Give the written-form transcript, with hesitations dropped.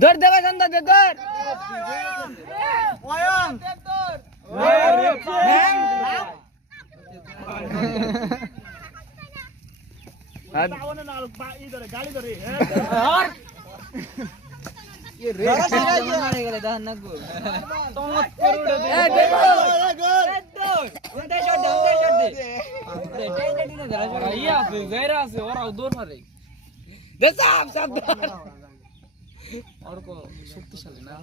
ধর দেবা সন্ধ্যা দে ধর ওয়ং আরে না ই ধরে গাড়ি ধরে আর ये रे मारे गेले दहन ना गो तोमत करू दे ए देखो गोल उनते शॉट दे दे टेंशन नहीं जरा ये আছে गैरा আছে ওরাও দৌড় মারে দে সাপ সাপ और को शक्तिशाली ना